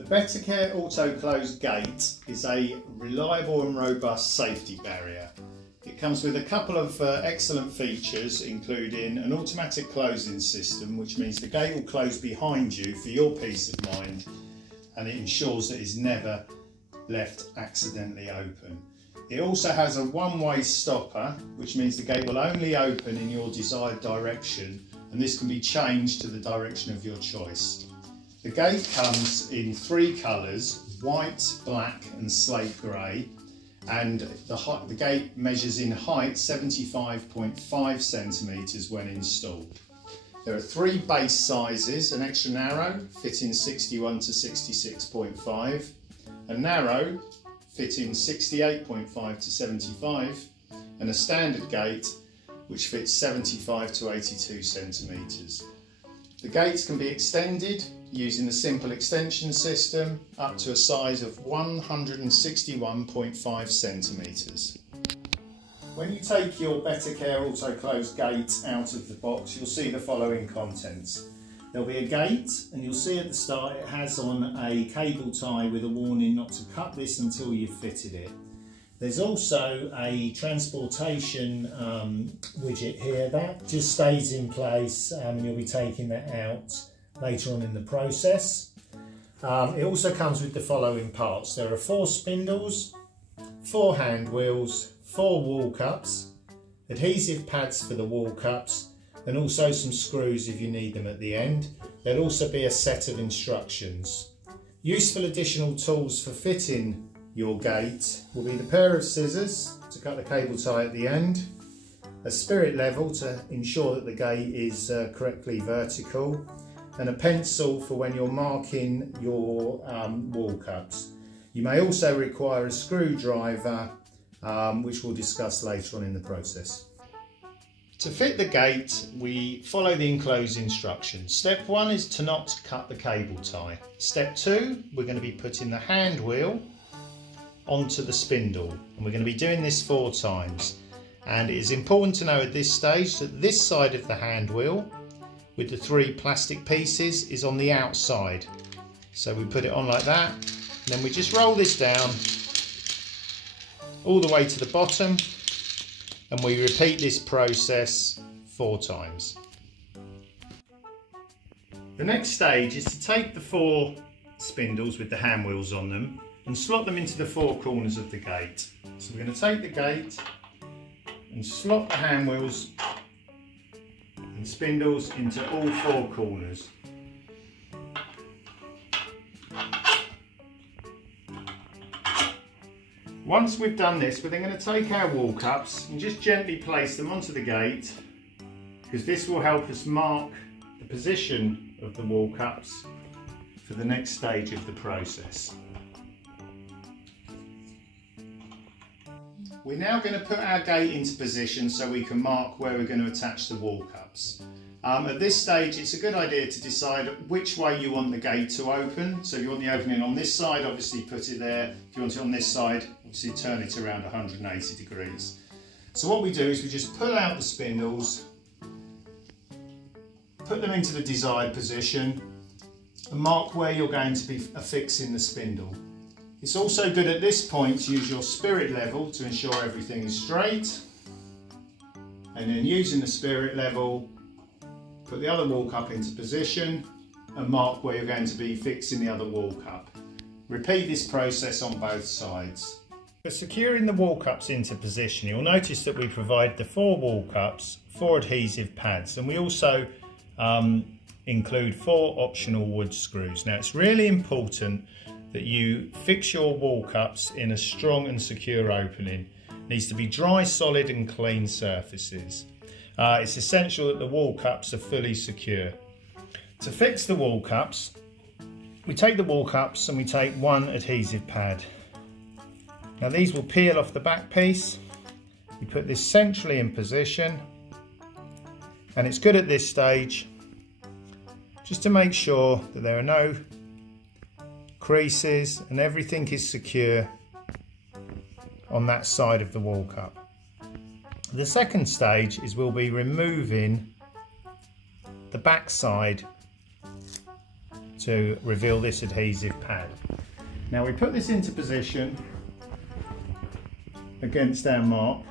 The Bettacare auto close gate is a reliable and robust safety barrier. It comes with a couple of excellent features, including an automatic closing system, which means the gate will close behind you for your peace of mind, and it ensures that it's never left accidentally open. It also has a one-way stopper, which means the gate will only open in your desired direction, and this can be changed to the direction of your choice. The gate comes in 3 colours, white, black and slate grey, and the gate measures in height 75.5 centimetres when installed. There are 3 base sizes: an extra narrow fitting 61 to 66.5, a narrow fitting 68.5 to 75, and a standard gate which fits 75 to 82 centimetres. The gates can be extended using a simple extension system up to a size of 161.5 centimetres. When you take your Bettacare auto close gate out of the box, you'll see the following contents. There'll be a gate, and you'll see at the start it has on a cable tie with a warning not to cut this until you've fitted it. There's also a transportation widget here that just stays in place, and you'll be taking that out later on in the process. It also comes with the following parts. There are 4 spindles, 4 hand wheels, 4 wall cups, adhesive pads for the wall cups, and also some screws if you need them at the end. There'll also be a set of instructions. Useful additional tools for fitting your gate will be the pair of scissors to cut the cable tie at the end, a spirit level to ensure that the gate is correctly vertical, and a pencil for when you're marking your wall cups. You may also require a screwdriver, which we'll discuss later on in the process. To fit the gate, we follow the enclosed instructions. Step 1 is to not cut the cable tie. Step 2, we're going to be putting the hand wheel onto the spindle, and we're going to be doing this 4 times. And it is important to know at this stage that this side of the hand wheel with the 3 plastic pieces is on the outside. So we put it on like that, and then we just roll this down all the way to the bottom, and we repeat this process 4 times. The next stage is to take the 4 spindles with the hand wheels on them and slot them into the 4 corners of the gate. So we're going to take the gate and slot the hand wheels and spindles into all 4 corners. Once we've done this, we're then going to take our wall cups and just gently place them onto the gate, because this will help us mark the position of the wall cups for the next stage of the process. We're now going to put our gate into position so we can mark where we're going to attach the wall cups. At this stage, it's a good idea to decide which way you want the gate to open. So if you want the opening on this side, obviously put it there. If you want it on this side, obviously turn it around 180 degrees. So what we do is we just pull out the spindles, put them into the desired position, and mark where you're going to be affixing the spindle. It's also good at this point to use your spirit level to ensure everything is straight, and then using the spirit level, put the other wall cup into position and mark where you're going to be fixing the other wall cup. Repeat this process on both sides. For securing the wall cups into position, you'll notice that we provide the 4 wall cups, 4 adhesive pads, and we also include 4 optional wood screws. Now it's really important that you fix your wall cups in a strong and secure opening. It needs to be dry, solid and clean surfaces. It's essential that the wall cups are fully secure. To fix the wall cups, we take the wall cups and we take 1 adhesive pad. Now these will peel off the back piece. We put this centrally in position, and it's good at this stage just to make sure that there are no creases and everything is secure on that side of the wall cup. The second stage is we'll be removing the back side to reveal this adhesive pad. Now we put this into position against our mark.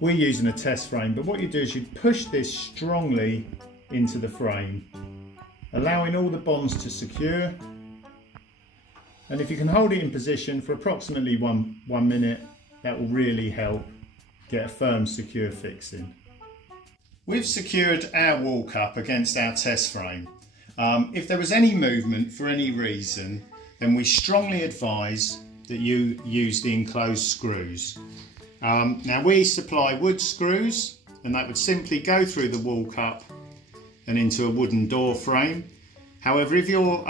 We're using a test frame, but what you do is you push this strongly into the frame, allowing all the bonds to secure. And if you can hold it in position for approximately one minute, that will really help get a firm, secure fixing. We've secured our wall cup against our test frame. If there was any movement for any reason, then we strongly advise that you use the enclosed screws. Now we supply wood screws, and that would simply go through the wall cup and into a wooden door frame. However, if you're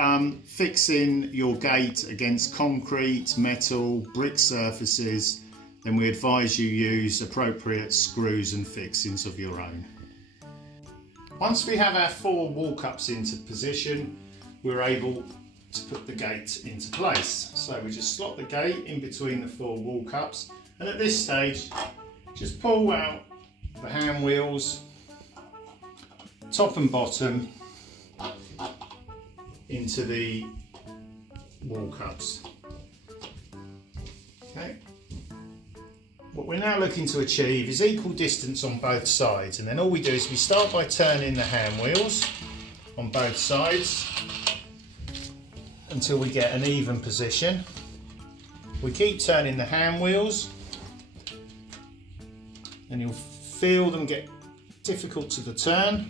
fixing your gate against concrete, metal, brick surfaces, then we advise you use appropriate screws and fixings of your own. Once we have our 4 wall cups into position, we're able to put the gate into place. So we just slot the gate in between the 4 wall cups, and at this stage just pull out the hand wheels, top and bottom, into the wall cups. Okay. What we're now looking to achieve is equal distance on both sides, and then all we do is we start by turning the hand wheels on both sides until we get an even position. We keep turning the hand wheels, and you'll feel them get difficult to the turn.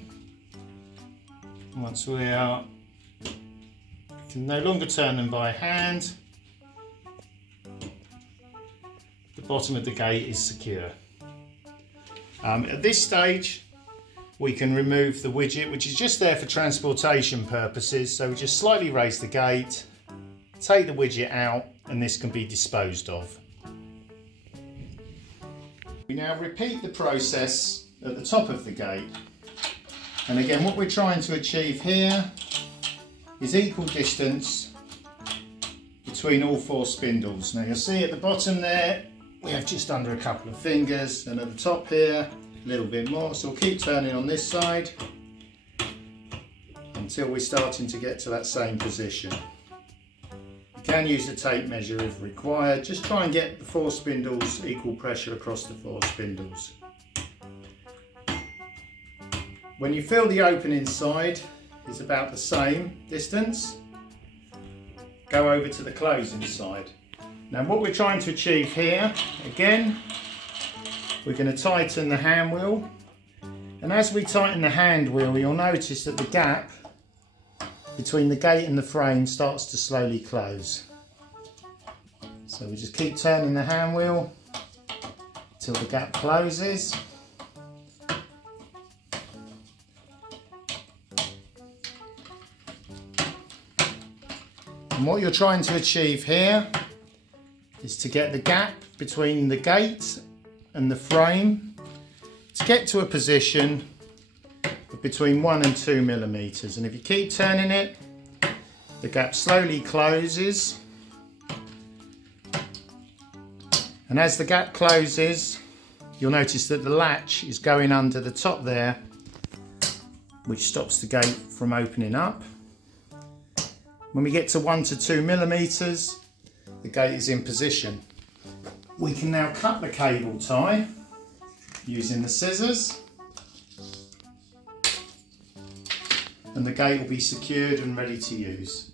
Once we can no longer turn them by hand, the bottom of the gate is secure. At this stage we can remove the widget, which is just there for transportation purposes. So we just slightly raise the gate, take the widget out, and this can be disposed of. We now repeat the process at the top of the gate, and again what we're trying to achieve here is equal distance between all 4 spindles. Now you'll see at the bottom there we have just under a couple of fingers, and at the top here a little bit more. So we'll keep turning on this side until we're starting to get to that same position. You can use a tape measure if required. Just try and get the 4 spindles equal pressure across the 4 spindles. When you feel the opening side is about the same distance, go over to the closing side. Now what we're trying to achieve here, again, we're going to tighten the hand wheel, and as we tighten the hand wheel you'll notice that the gap between the gate and the frame starts to slowly close. So we just keep turning the hand wheel till the gap closes. And what you're trying to achieve here is to get the gap between the gate and the frame to get to a position of between 1 and 2 millimeters. And if you keep turning it, the gap slowly closes. And as the gap closes, you'll notice that the latch is going under the top there, which stops the gate from opening up. When we get to 1 to 2 millimeters, the gate is in position. We can now cut the cable tie using the scissors, and the gate will be secured and ready to use.